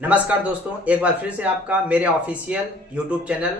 नमस्कार दोस्तों, एक बार फिर से आपका मेरे official YouTube channel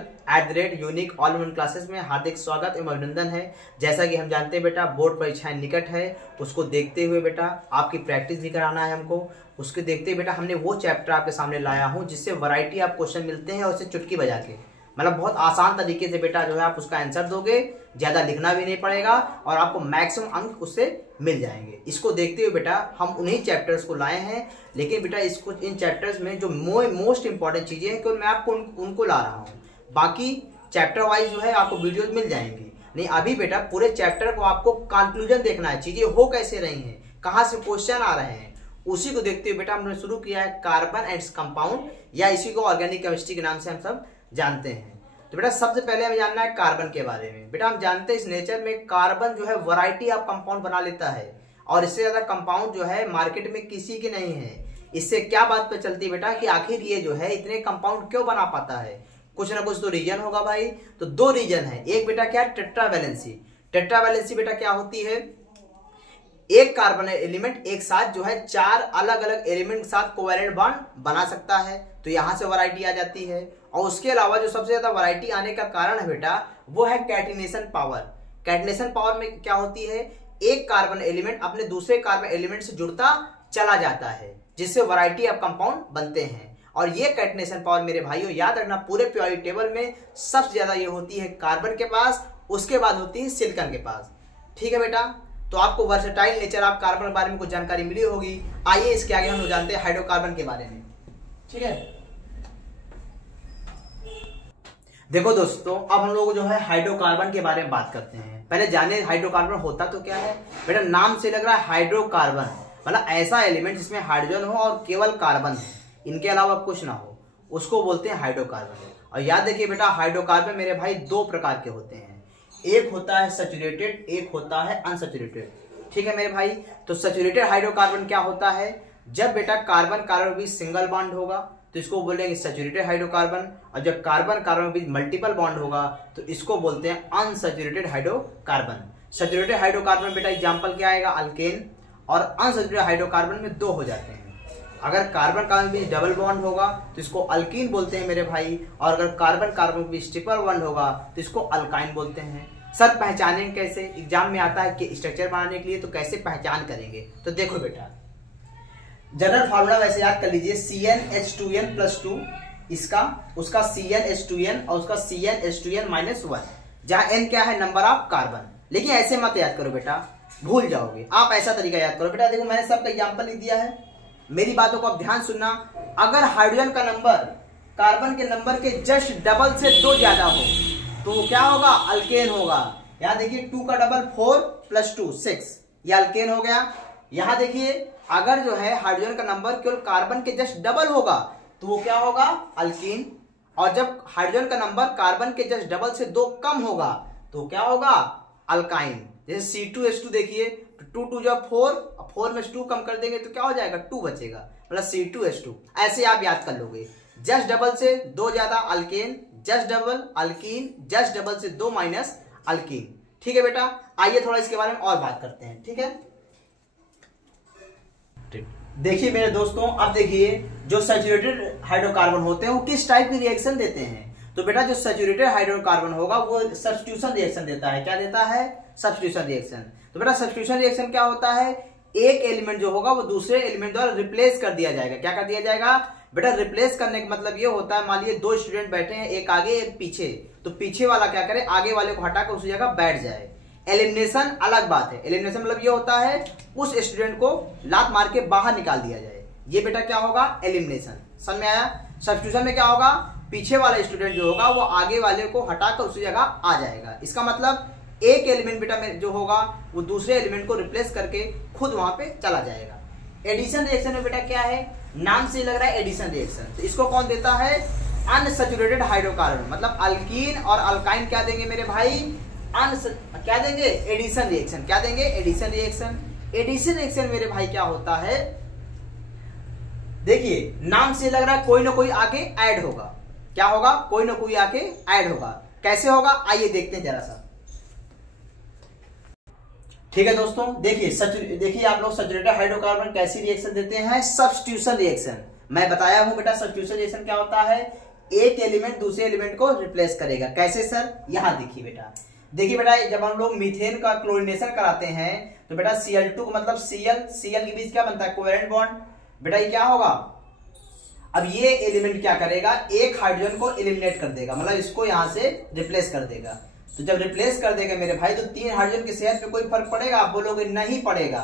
@unique all in classes में हार्दिक स्वागत एवं अभिनंदन है। जैसा कि हम जानते हैं बेटा, बोर्ड परीक्षाएं निकट है, उसको देखते हुए बेटा आपकी प्रैक्टिस भी कराना है हमको। उसके देखते हुए बेटा हमने वो चैप्टर आपके सामने लाया हूँ जिससे वैरायटी आप क्वेश्चन मिलते हैं और उसे चुटकी बजा के मतलब बहुत आसान तरीके से बेटा जो है आप उसका आंसर दोगे, ज्यादा लिखना भी नहीं पड़ेगा और आपको मैक्सिमम अंक उससे मिल जाएंगे। इसको देखते हुए बेटा हम उन्हीं चैप्टर्स को लाए हैं, लेकिन बेटा इसको इन चैप्टर्स में जो मोस्ट इंपॉर्टेंट चीजें हैं केवल मैं आपको उनको ला रहा हूँ। बाकी चैप्टर वाइज जो है आपको वीडियोज मिल जाएंगी। नहीं, अभी बेटा पूरे चैप्टर को आपको कंक्लूजन देखना है, चीजें हो कैसे रही हैं, कहाँ से क्वेश्चन आ रहे हैं, उसी को देखते हुए बेटा हमने शुरू किया है कार्बन एंड कंपाउंड, या इसी को ऑर्गेनिक केमिस्ट्री के नाम से हम सब जानते हैं। तो बेटा सबसे पहले हमें जानना है कार्बन के बारे में। बेटा हम जानते हैं इस नेचर में कार्बन जो है वैरायटी ऑफ कंपाउंड बना लेता है और इससे ज्यादा कंपाउंड जो है मार्केट में किसी के नहीं है। इससे क्या बात पे चलती है बेटा कि आखिर ये जो है इतने कंपाउंड क्यों बना पाता है? कुछ ना कुछ तो रीजन होगा भाई। तो दो रीजन है। एक बेटा क्या, टेट्रावैलेंसी। टेट्रावैलेंसी बेटा क्या होती है, एक कार्बन एलिमेंट एक साथ जो है चार अलग अलग एलिमेंट के साथ कोवैलेंट बॉन्ड बना सकता है, तो यहां से वैरायटी आ जाती है। और उसके अलावा जो सबसे ज्यादा वैरायटी आने का कारण है बेटा वो है कैटिनेशन पावर। कैटिनेशन पावर में क्या होती है, एक कार्बन एलिमेंट अपने दूसरे कार्बन एलिमेंट से जुड़ता चला जाता है जिससे वैरायटी ऑफ कंपाउंड बनते हैं। और ये कैटिनेशन पावर मेरे भाइयों याद रखना, पूरे पीरियोडिक टेबल में सबसे ज्यादा ये होती है कार्बन के पास, उसके बाद होती है सिलिकॉन के पास। ठीक है बेटा, तो आपको वर्सेटाइल नेचर ऑफ कार्बन के बारे में कुछ जानकारी मिली होगी। आइए इसके आगे हम लोग जानते हैं हाइड्रोकार्बन के बारे में। ठीक है, देखो दोस्तों, अब हम लोग जो है हाइड्रोकार्बन के बारे में बात करते हैं। पहले जाने हाइड्रोकार्बन होता तो क्या है। बेटा नाम से लग रहा है हाइड्रोकार्बन, मतलब ऐसा एलिमेंट जिसमें हाइड्रोजन हो और केवल कार्बन है, इनके अलावा कुछ ना हो, उसको बोलते हैं हाइड्रोकार्बन। और याद देखिए बेटा, हाइड्रोकार्बन मेरे भाई दो प्रकार के होते हैं, एक होता है सैचुरेटेड, एक होता है अनसैचुरेटेड। ठीक है मेरे भाई, तो सैचुरेटेड हाइड्रोकार्बन क्या होता है, जब बेटा कार्बन कार्बन के बीच सिंगल बॉन्ड होगा तो इसको बोलेंगे सैचुरेटेड हाइड्रोकार्बन, और जब कार्बन कार्बन के बीच मल्टीपल बॉन्ड होगा तो इसको बोलते हैं अनसैचुरेटेड हाइड्रोकार्बन। सैचुरेटेड हाइड्रोकार्बन बेटा एग्जांपल क्या आएगा, अल्केन, और अनसैचुरेटेड हाइड्रोकार्बन में दो हो जाते हैं। अगर कार्बन कार्बन के बीच डबल बॉन्ड होगा तो इसको अल्कीन बोलते हैं मेरे भाई, और अगर कार्बन कार्बन के बीच ट्रिपल बॉन्ड होगा तो इसको अल्काइन बोलते हैं। सर पहचानेंगे कैसे, एग्जाम में आता है कि स्ट्रक्चर बनाने के लिए, तो कैसे पहचान करेंगे, तो देखो बेटा जनरल फार्मूला वैसे याद कर लीजिए, CnH2n+2 इसका, उसका CnH2n और उसका CnH2n-1, जहां n क्या है, नंबर ऑफ कार्बन। लेकिन ऐसे मत याद करो बेटा, भूल जाओगे। आप ऐसा तरीका याद करो बेटा, देखो मैंने सबका एग्जाम्पल लिख दिया है, मेरी बातों को आप ध्यान सुनना। अगर हाइड्रोजन का नंबर कार्बन के नंबर के जस्ट डबल से 2 ज्यादा हो तो क्या होगा, अल्केन होगा। यहां देखिए 2 का डबल 4 + 2 6, ये अल्केन हो गया। यहां देखिए अगर जो है हाइड्रोजन का नंबर केवल कार्बन के जस्ट डबल होगा तो वो क्या होगा, अल्कीन। और जब हाइड्रोजन का नंबर कार्बन के जस्ट डबल से 2 कम होगा तो क्या होगा, अल्काइन। जैसे C2H2 देखिए, 2 2 जब 4, 4 में 2 कम कर देंगे तो क्या हो जाएगा, 2 बचेगा, मतलब C2H2। ऐसे आप याद कर लोगे, जस्ट डबल से 2 ज्यादा alkane, just double alkyne, just double से 2 माइनस अल्कीन। ठीक है बेटा, आइए थोड़ा इसके बारे में और बात करते हैं। ठीक है, देखिए मेरे दोस्तों, अब देखिए जो सैचुरेटेड हाइड्रोकार्बन होते हैं वो किस टाइप की रिएक्शन देते हैं। तो बेटा जो सैचुरेटेड हाइड्रोकार्बन होगा वो सब्स्टिट्यूशन रिएक्शन देता है। क्या देता है, सब्स्टिट्यूशन रिएक्शन। तो बेटा सब्स्टिट्यूशन रिएक्शन क्या होता है, एक एलिमेंट जो होगा वो दूसरे एलिमेंट द्वारा रिप्लेस कर दिया जाएगा। क्या कर दिया जाएगा बेटा, रिप्लेस करने का मतलब ये होता है, मान लीजिए 2 स्टूडेंट बैठे हैं, एक आगे एक पीछे, तो पीछे वाला क्या करे, आगे वाले को हटाकर उसी जगह बैठ जाए। एलिमिनेशन अलग बात है। एलिमिनेशन मतलब ये होता है उस स्टूडेंट को लात मार के बाहर निकाल दिया जाए, ये बेटा क्या होगा, एलिमिनेशन। समझ में आया। सब्स्टिट्यूशन में क्या होगा, पीछे वाला स्टूडेंट जो होगा वो आगे वाले को हटाकर उसी जगह आ जाएगा। इसका मतलब एक एलिमेंट बेटा जो होगा वो दूसरे एलिमेंट को रिप्लेस करके खुद वहां पे चला जाएगा। एडिशन रिएक्शन में बेटा क्या है, नाम से लग रहा है एडिशन रिएक्शन, तो इसको कौन देता है, अनसैचुरेटेड हाइड्रोकार्बन। मतलब अल्कीन और अल्काइन क्या देंगे मेरे भाई, क्या देंगे, एडिशन रिएक्शन। क्या देंगे, एडिशन रिएक्शन। एडिशन रिएक्शन मेरे भाई क्या होता है, देखिए नाम से लग रहा है कोई ना कोई आके ऐड होगा। क्या होगा, कोई ना कोई आके ऐड होगा। कैसे होगा, आइए देखते हैं जरा सा। ठीक है दोस्तों, देखिए आप लोग सैचुरेटेड हाइड्रोकार्बन कैसी रिएक्शन देते हैं, सब्स्टिट्यूशन रिएक्शन। मैं बताया हूं बेटा सब्स्टिट्यूशन रिएक्शन क्या होता है, एक एलिमेंट दूसरे एलिमेंट को रिप्लेस करेगा। कैसे सर, यहां देखिए बेटा, देखिए बेटा जब हम लोग मीथेन का क्लोरीनेशन कराते हैं तो बेटा Cl2 का मतलब Cl के बीच क्या बनता है, कोवेलेंट बॉन्ड। बेटा ये क्या होगा, अब ये एलिमेंट क्या करेगा, एक हाइड्रोजन को एलिमिनेट कर देगा, मतलब इसको यहां से रिप्लेस कर देगा। तो जब रिप्लेस कर देगा मेरे भाई तो 3 हाइड्रोजन की सेहत पे कोई फर्क पड़ेगा, आप बोलोगे नहीं पड़ेगा।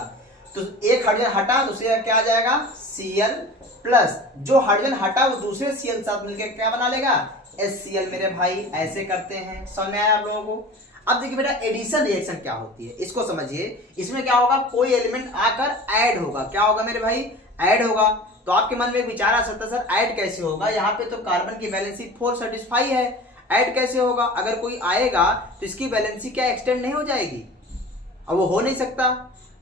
तो एक हाइड्रोजन हटा तो उससे क्या आ जाएगा Cl प्लस, जो हाइड्रोजन हटा वो दूसरे Cl साथ मिलकर क्या बना लेगा, HCl। मेरे भाई ऐसे करते हैं, समझ में आया आप लोगों को। अब देखिए बेटा एडिशन रिएक्शन क्या होती है, इसको समझिए। इसमें क्या होगा, कोई एलिमेंट आकर ऐड होगा, क्या होगा मेरे भाई, ऐड होगा। तो आपके मन में एक विचार आ सकता है सर ऐड कैसे होगा, यहाँ पे तो कार्बन की वैलेंसी 4 सेटिस्फाई है, ऐड कैसे होगा। अगर कोई आएगा तो इसकी वैलेंसी क्या एक्सटेंड नहीं हो जाएगी, अब वो हो नहीं सकता।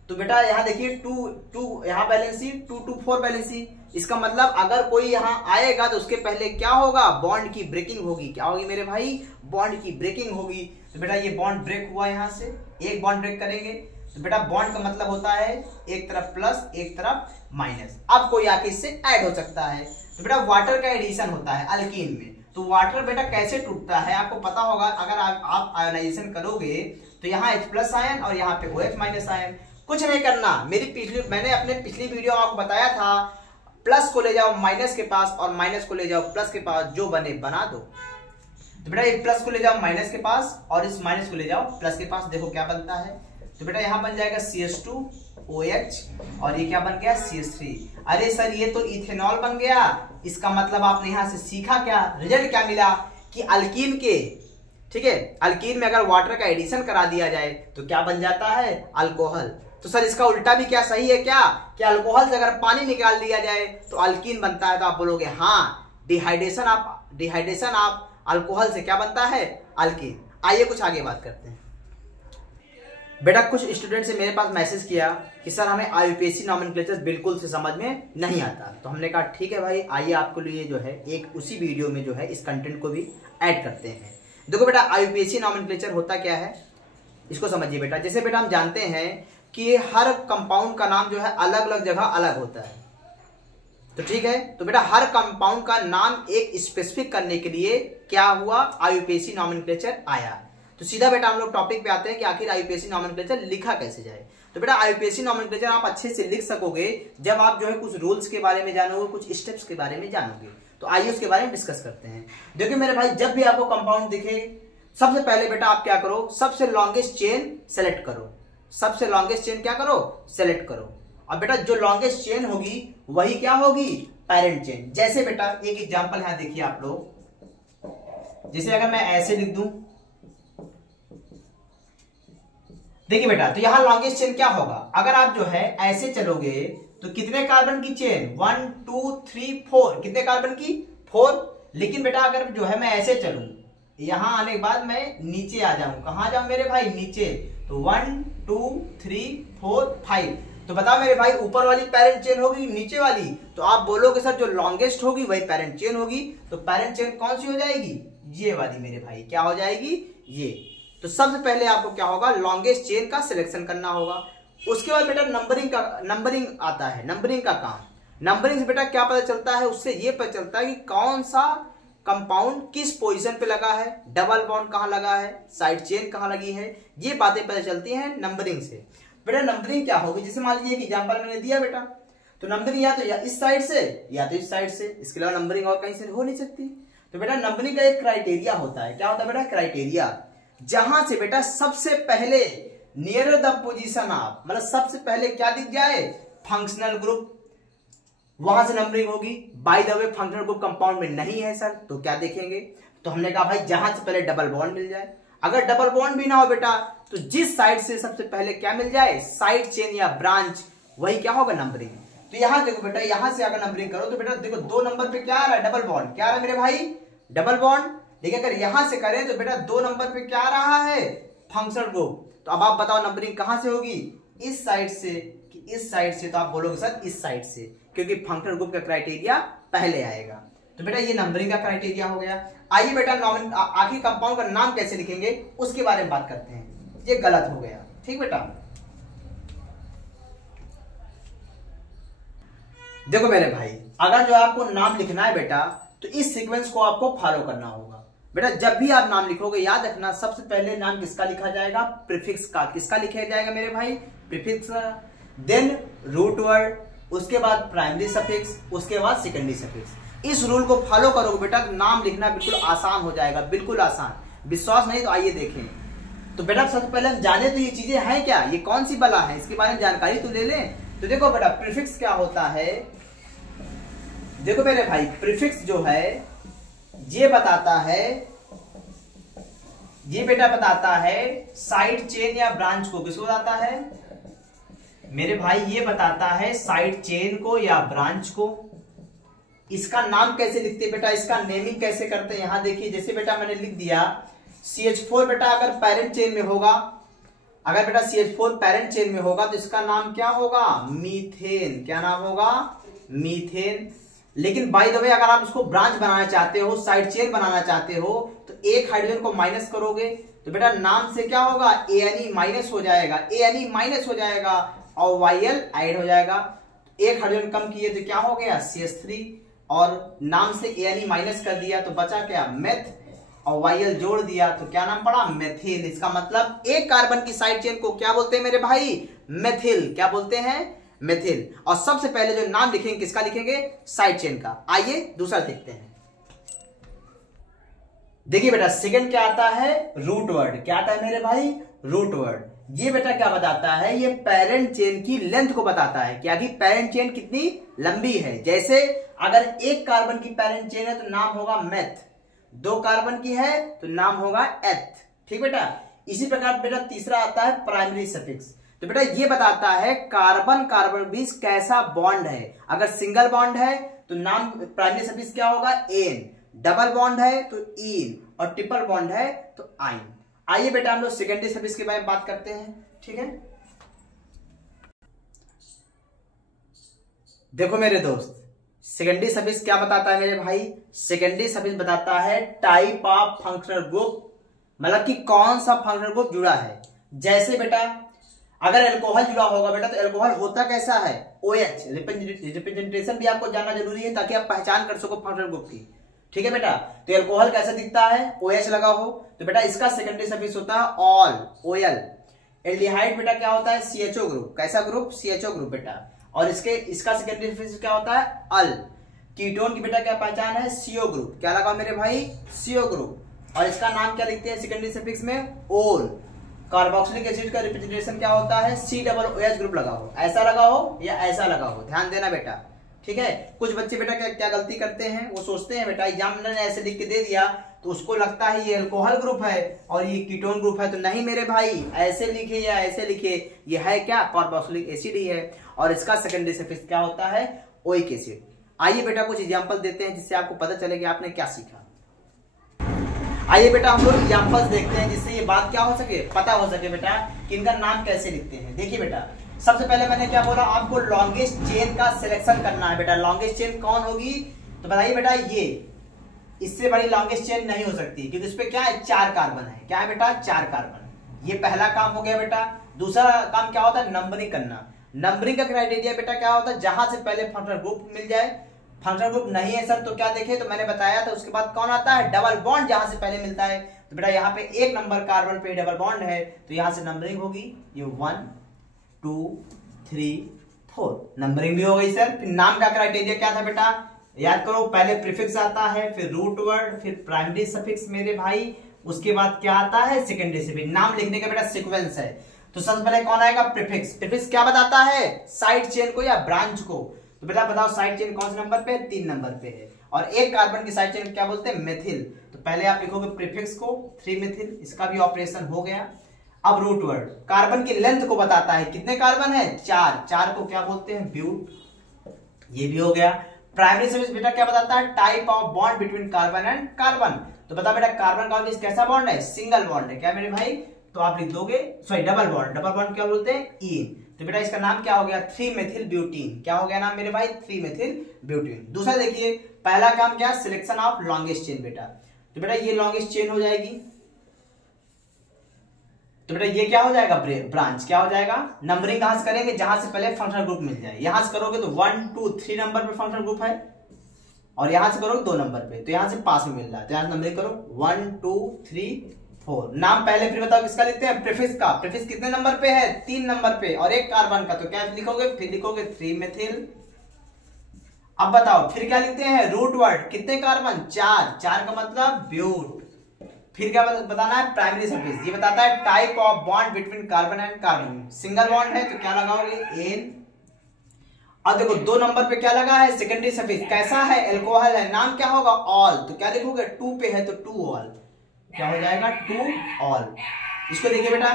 तो बेटा यहाँ देखिए 2 यहाँ वैलेंसी 2 to 4 वैलेंसी, इसका मतलब अगर कोई यहाँ आएगा तो उसके पहले क्या होगा, बॉन्ड की ब्रेकिंग होगी। क्या होगी मेरे भाई, बॉन्ड की ब्रेकिंग होगी। तो बेटा ये बॉन्ड ब्रेक हुआ, यहाँ से एक बॉन्ड ब्रेक करेंगे तो बेटा बॉन्ड का मतलब होता है एक तरफ प्लस एक तरफ माइनस, अब कोई आके इससे ऐड हो सकता है। तो बेटा वाटर का एडिशन होता है अल्कीन में। तो वाटर बेटा कैसे टूटता है आपको पता होगा, अगर आप आयोनाइजेशन करोगे तो यहाँ H+ आयन और यहाँ पे OH- आयन। कुछ नहीं करना, मैंने अपने पिछली वीडियो में आपको बताया था, प्लस को ले जाओ माइनस के पास और माइनस को ले जाओ प्लस के पास, जो बने बना दो। तो बेटा ये प्लस को ले जाओ माइनस के पास और इस माइनस को ले जाओ प्लस के पास, देखो क्या बनता है। तो बेटा यहाँ बन जाएगा CH2OH और ये क्या बन गया CH3। अरे सर ये तो इथेनॉल बन गया। इसका मतलब आपने यहाँ से सीखा क्या, रिजल्ट क्या मिला कि अल्कीन के, ठीक है, अल्कीन में अगर वाटर का एडिशन करा दिया जाए तो क्या बन जाता है, अल्कोहल। तो सर इसका उल्टा भी क्या सही है क्या, कि अल्कोहल से अगर पानी निकाल दिया जाए तो अल्कीन बनता है। तो आप बोलोगे हाँ, डिहाइड्रेशन आप अल्कोहल से क्या बनता है, अल्कीन। आइए कुछ आगे बात करते हैं। बेटा कुछ स्टूडेंट से मेरे पास मैसेज किया कि सर हमें IUPAC नॉमेनक्लेचर बिल्कुल से समझ में नहीं आता। तो हमने कहा ठीक है भाई, आइए आपके लिए जो है एक उसी वीडियो में जो है इस कंटेंट को भी ऐड करते हैं। देखो बेटा IUPAC नॉमेनक्लेचर होता क्या है, इसको समझिए बेटा। जैसे बेटा हम जानते हैं कि हर कंपाउंड का नाम जो है अलग अलग जगह अलग होता है, तो ठीक है। तो बेटा हर कंपाउंड का नाम एक स्पेसिफिक करने के लिए क्या हुआ, IUPAC नॉमेनक्लेचर आया। तो सीधा बेटा हम लोग टॉपिक पे आते हैं कि आखिर IUPAC नॉमेनक्लेचर लिखा कैसे जाए। तो बेटा IUPAC नॉमेनक्लेचर आप अच्छे से लिख सकोगे जब आप जो है कुछ रूल्स के बारे में जानोगे, कुछ स्टेप्स के बारे में जानोगे। तो आइए उसके बारे में डिस्कस करते हैं। देखिए मेरे भाई, जब भी आपको कंपाउंड दिखे सबसे पहले बेटा आप क्या करो, सबसे लॉन्गेस्ट चेन सेलेक्ट करो। सबसे लॉन्गेस्ट चेन क्या करो, सेलेक्ट करो। अब बेटा जो लॉन्गेस्ट चेन होगी वही क्या होगी, पेरेंट चेन। जैसे बेटा एक एग्जांपल यहां देखिए आप लोग, जैसे अगर मैं ऐसे लिख दूं, देखिए बेटा तो यहां लॉन्गेस्ट चेन क्या होगा, अगर आप जो है ऐसे चलोगे तो कितने कार्बन की चेन, 1 2 3 4, कितने कार्बन की, 4। लेकिन बेटा अगर जो है मैं ऐसे चलूं, यहां आने के बाद मैं नीचे आ जाऊं, कहां जाऊं मेरे भाई, नीचे। तो 1 2 3 4 5, तो बताओ मेरे भाई ऊपर वाली पेरेंट चेन होगी नीचे वाली। तो आप बोलोगे सर जो लॉन्गेस्ट होगी वही पेरेंट चेन होगी। तो पेरेंट चेन कौन सी हो जाएगी, ये वाली मेरे भाई, क्या हो जाएगी, ये। तो सबसे पहले आपको क्या होगा, लॉन्गेस्ट चेन का सिलेक्शन करना होगा। उसके बाद बेटा नंबरिंग आता है, नंबरिंग का काम। नंबरिंग से बेटा क्या पता चलता है, उससे ये पता चलता है कि कौन सा कंपाउंड किस पोजीशन पे लगा है, डबल बॉन्ड कहां लगा है, साइड चेन कहां लगी है, ये बातें पता चलती हैं नंबरिंग से। बेटा नंबरिंग क्या होगी, जैसे मान लीजिए कि एग्जांपल मैंने दिया बेटा, तो नंबरिंग या तो या इस साइड से या तो इस साइड से, इसके अलावा नंबरिंग और कहीं से हो नहीं सकती। तो बेटा नंबरिंग का एक क्राइटेरिया होता है, क्या होता है बेटा, क्राइटेरिया, जहां से बेटा सबसे पहले नियर द पोजीशन ऑफ, मतलब सबसे पहले क्या दिख जाए, फंक्शनल ग्रुप, वहां से नंबरिंग होगी। By the way functional group compound में नहीं है सर, तो क्या देखेंगे, तो हमने कहा भाई जहां से पहले डबल बॉन्ड मिल जाए। अगर डबल बॉन्ड भी ना हो बेटा तो जिस साइड से सबसे पहले क्या मिल जाए, साइड चेन या ब्रांच, वही क्या होगा, नंबरिंग। तो यहां देखो बेटा, यहां से अगर नंबरिंग करो तो बेटा देखो 2 नंबर पे क्या आ रहा है, डबल बॉन्ड, क्या आ रहा है मेरे भाई, डबल बॉन्ड। देखिए अगर यहां से करें तो बेटा 2 नंबर पे क्या आ रहा है, फंक्शनल ग्रुप। तो अब आप बताओ नंबरिंग कहां से होगी, इस साइड से कि इस साइड से। तो आप बोलोगे सर इस साइड से, क्योंकि फंक्शनल ग्रुप का क्राइटेरिया पहले आएगा। तो बेटा ये नंबरिंग का क्राइटेरिया हो गया। आइए बेटा आखिर कंपाउंड का नाम कैसे लिखेंगे उसके बारे में बात करते हैं। ये गलत हो गया, ठीक बेटा। देखो मेरे भाई, अगर जो आपको नाम लिखना है बेटा, तो इस सीक्वेंस को आपको फॉलो करना होगा। बेटा जब भी आप नाम लिखोगे याद रखना, सबसे पहले नाम किसका लिखा जाएगा? प्रीफिक्स का। किसका लिखा जाएगा मेरे भाई? प्रीफिक्स का। देन रूट वर्ड, उसके बाद प्राइमरी सफिक्स, उसके बाद सेकेंडरी सफिक्स। इस रूल को फॉलो करोगे बेटा तो नाम लिखना बिल्कुल आसान हो जाएगा, बिल्कुल आसान। विश्वास नहीं तो आइए देखें। तो बेटा सबसे पहले हम जाने तो ये चीजें हैं क्या, ये कौन सी बला है, इसके बारे में जानकारी तो ले लें। तो देखो बेटा प्रीफिक्स क्या होता है, देखो मेरे भाई प्रीफिक्स जो है ये बताता है, ये बेटा बताता है साइड चेन या ब्रांच को। किसको बताता है मेरे भाई? ये बताता है साइड चेन को या ब्रांच को। इसका नाम कैसे लिखते हैं बेटा, इसका नेमिंग कैसे करते हैं? यहां देखिए, जैसे बेटा मैंने लिख दिया CH4 बेटा अगर पेरेंट चेन में होगा, अगर बेटा CH4 पेरेंट चेन में होगा तो इसका नाम क्या होगा? मीथेन। क्या नाम होगा? मीथेन। लेकिन बाय द वे अगर आप उसको ब्रांच बनाना चाहते हो, साइड चेन बनाना चाहते हो, तो एक हाइड्रोजन को माइनस करोगे तो बेटा नाम से क्या होगा? ANE माइनस हो जाएगा, ANE माइनस हो जाएगा और YL ऐड हो जाएगा। एक हाइड्रोजन कम किए तो क्या हो गया? CH3 और नाम से ANE माइनस कर दिया तो बचा क्या? मेथ, और YL जोड़ दिया तो क्या नाम पड़ा? मेथिल। इसका मतलब एक कार्बन की साइड चेन को क्या बोलते हैं मेरे भाई? मेथिल। क्या बोलते हैं? मेथिल। और सबसे पहले जो नाम लिखेंगे किसका लिखेंगे? साइड चेन का। आइए दूसरा देखते हैं। देखिए बेटा सेकंड क्या आता है? Root word. क्या आता है मेरे भाई? Root word. ये बेटा क्या बताता है? ये पेरेंट चेन की लेंथ को बताता है। क्या कि पेरेंट चेन कितनी लंबी है। जैसे अगर एक कार्बन की पेरेंट चेन है तो नाम होगा मेथ, दो कार्बन की है तो नाम होगा एथ। ठीक बेटा। इसी प्रकार बेटा तीसरा आता है प्राइमरी सफिक्स। तो बेटा ये बताता है कार्बन कार्बन बीच कैसा बॉन्ड है। अगर सिंगल बॉन्ड है तो नाम प्राइमरी सफिक्स क्या होगा? एन। डबल बॉन्ड है तो इन, और ट्रिपल बॉन्ड है तो आइन। आइए बेटा हम लोग सेकेंडरी सफिक्स के बारे में बात करते हैं। ठीक है, देखो मेरे दोस्त, सेकेंडरी सफिक्स क्या बताता है मेरे भाई? सेकेंडरी सफिक्स बताता है टाइप ऑफ फंक्शनल ग्रुप, मतलब कि कौन सा फंक्शनल ग्रुप जुड़ा है। जैसे बेटा अगर अल्कोहल जुड़ा होगा बेटा तो अल्कोहल होता कैसा है? OH। रिप्रेजेंटेशन भी आपको जानना जरूरी है ताकि आप पहचान कर सको फंक्शनल ग्रुप की। ठीक है बेटा। तो अल्कोहल कैसा दिखता है? OH लगा हो तो बेटा इसका सेकेंडरी सफिक्स होता है ऑल, OL। एल्डिहाइड बेटा क्या होता है? CHO group. कैसा ग्रुप? CHO ग्रुप बेटा। और इसका सेकेंडरी सफिक्स क्या होता है? अल। कीटोन की बेटा क्या पहचान है? CO group. क्या लगा मेरे भाई? CO group. और इसका नाम क्या लिखते हैं सेकेंडरी सफिक्स में? ओल। कार्बोक्सिलिक एसिड का रिप्रेजेंटेशन क्या होता है? COOH ग्रुप लगा हो, ऐसा लगा हो या ऐसा लगा हो, ध्यान देना बेटा। ठीक है। कुछ बच्चे बेटा क्या गलती करते हैं, वो सोचते हैं बेटा एग्जामिनर ने ऐसे लिख के दे दिया तो उसको लगता है ये अल्कोहल ग्रुप है और ये कीटोन ग्रुप है। तो नहीं मेरे भाई, ऐसे लिखे या ऐसे लिखे, ये है क्या? कार्बोक्सिलिक एसिड ही है। और इसका सेकेंडरी सफिक्स क्या होता है? Oic acid. आइए बेटा कुछ एग्जाम्पल देते हैं जिससे आपको पता चले कि आपने क्या सीखा। आइए बेटा हम लोग एग्जाम्पल्स देखते हैं जिससे ये बात क्या हो सके, पता हो सके बेटा कि इनका नाम कैसे लिखते हैं। देखिए बेटा सबसे पहले मैंने क्या बोला आपको? लॉन्गेस्ट चेन का सिलेक्शन करना है बेटा। लॉन्गेस्ट चेन कौन होगी? तो बताइए बेटा, ये इससे बड़ी लॉन्गेस्ट चेन नहीं हो सकती क्योंकि उस पर क्या है? 4 कार्बन है। क्या है बेटा? 4 कार्बन। ये पहला काम हो गया बेटा। दूसरा काम क्या होता है? नंबरिंग करना। नंबरिंग का क्राइटेरिया बेटा क्या होता है? जहां से पहले फंक्शनल ग्रुप मिल जाए। फंक्शनल ग्रुप नहीं है सर तो क्या देखे? तो मैंने बताया था उसके बाद कौन आता है? डबल बॉन्ड जहां से पहले मिलता है। तो बेटा यहाँ पे 1 नंबर कार्बन पे डबल बॉन्ड है तो यहां से नंबरिंग होगी। ये 1 2 3 4 नंबरिंग भी हो गई सर। फिर नाम का क्राइटेरिया क्या था बेटा? याद करो, पहले प्रीफिक्स आता है, फिर रूट वर्ड, फिर प्राइमरी सफिक्स मेरे भाई, उसके बाद क्या आता है? Secondary suffix. नाम लिखने का बेटा सीक्वेंस है। तो सबसे पहले कौन आएगा? प्रीफिक्स। प्रीफिक्स क्या बताता है? साइड चेन को या ब्रांच को। तो बेटा बताओ साइड चेन कौन से नंबर पे है? 3 नंबर पे है। और एक कार्बन की साइड चेन क्या बोलते हैं? मेथिल। तो पहले आप लिखोगे प्रीफिक्स को 3 मेथिल, इसका भी ऑपरेशन हो गया। अब रूट वर्ड कार्बन की लेंथ को बताता है। कितने कार्बन है? 4। 4 को क्या बोलते हैं? ब्यूट। ये भी हो गया। प्राइमरी सफिक्स बेटा क्या बताता है? Type of bond between carbon and carbon. तो बता बेटा कार्बन का कैसा बॉन्ड है? सिंगल बॉन्ड है। क्या मेरे भाई? तो आप लिख दोगे, sorry double bond. Double bond क्या बोलते हैं? ईन। तो बेटा इसका नाम क्या हो गया? 3 मेथिल ब्यूटीन। क्या हो गया नाम मेरे भाई? 3 मेथिल ब्यूटीन। दूसरा देखिए, पहला काम क्या? सिलेक्शन ऑफ लॉन्गेस्ट चेन बेटा। तो बेटा ये लॉन्गेस्ट चेन हो जाएगी। तो बेटा ये क्या हो जाएगा, ब्रांच क्या हो जाएगा। नंबरिंग कहां से करेंगे, जहां से पहले फंक्शनल ग्रुप मिल जाए। यहां से करोगे तो 1 2 3 नंबर पे फंक्शनल ग्रुप है, और यहां से करोगे 2 नंबर पे, तो यहां से पास में मिल रहा है, तो यहां से नंबरिंग करो 1 2 3 4। नाम पहले फिर बताओ किसका लिखते हैं, प्रीफिक्स का। प्रीफिक्स कितने नंबर पे है, 3 नंबर पे, और एक कार्बन का, तो क्या लिखोगे, फिर लिखोगे 3 मेथिल। अब बताओ फिर क्या लिखते हैं, रूट वर्ड, कितने कार्बन, 4, 4 का मतलब ब्यूट। फिर क्या बताना है, प्राइमरी सफिक्स, ये बताता है type of bond between carbon and carbon. Single bond है तो क्या लगाओगे, एन। अब देखो 2 नंबर पे क्या लगा है, सेकेंडरी सफिक्स, कैसा है, एल्कोहल है, नाम क्या होगा, ऑल, तो क्या लिखोगे, 2 पे है तो 2 ऑल, क्या हो जाएगा, 2 ऑल। इसको देखिए बेटा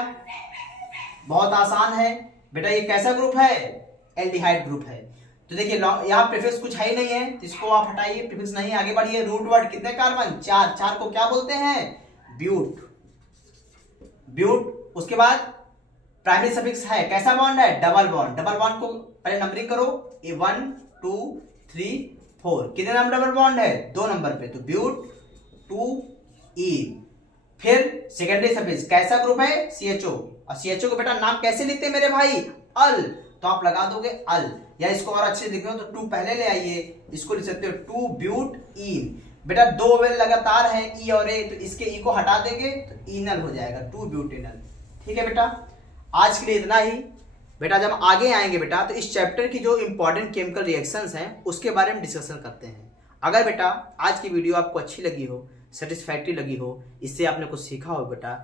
बहुत आसान है बेटा, ये कैसा ग्रुप है, एल्डिहाइड ग्रुप है। तो देखिए यहाँ प्रीफिक्स कुछ है ही नहीं है, तो इसको आप हटाइए, प्रीफिक्स नहीं, आगे बढ़िए। रूट वर्ड कितने कार्बन, 4, 4 को क्या बोलते हैं, ब्यूट, ब्यूट। उसके बाद प्राइमरी सफिक्स है, कैसा बॉन्ड है, डबल बॉन्ड। डबल बॉन्ड को पहले नंबरिंग करो, 1 2 3 4, कितने नंबर डबल बॉन्ड है, 2 नंबर पे, तो ब्यूट 2 ई। फिर सेकेंडरी सफिक्स, कैसा ग्रुप है, CHO, और CHO को बेटा नाम कैसे लिखते हैं मेरे भाई, अल, तो आप लगा दोगे अल, या इसको और अच्छे लिखो तो 2 पहले ले आइए, इसको लिख सकते हो 2 ब्यूट ईन। बेटा 2 वेल लगातार है, ई और ए, तो इसके ई को हटा देंगे तो इनल हो जाएगा, 2 ब्यूटेनल। ठीक है बेटा, आज के लिए इतना ही। बेटा जब आगे आएंगे बेटा तो इस चैप्टर की जो इंपॉर्टेंट केमिकल रिएक्शंस हैं उसके बारे में डिस्कशन करते हैं। अगर बेटा आज की वीडियो आपको अच्छी लगी हो, सेटिस्फैक्ट्री लगी हो, इससे आपने कुछ सीखा हो बेटा,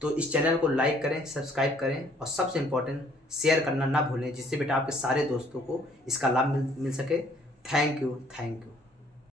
तो इस चैनल को लाइक करें, सब्सक्राइब करें, और सबसे इंपॉर्टेंट शेयर करना ना भूलें, जिससे बेटा आपके सारे दोस्तों को इसका लाभ मिल सके। Thank you.